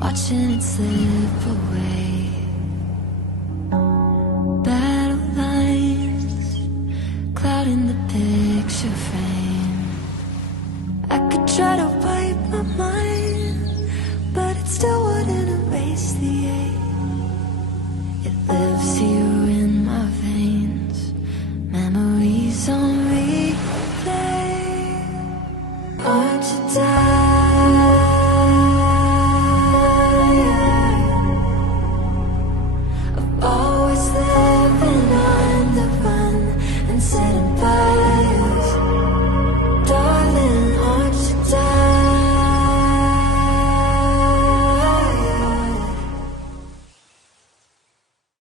watching it slip away. Battle lines clouding the picture frame. I could try to wipe my mind, but it still wouldn't erase the ache. It lives here in my veins, memories on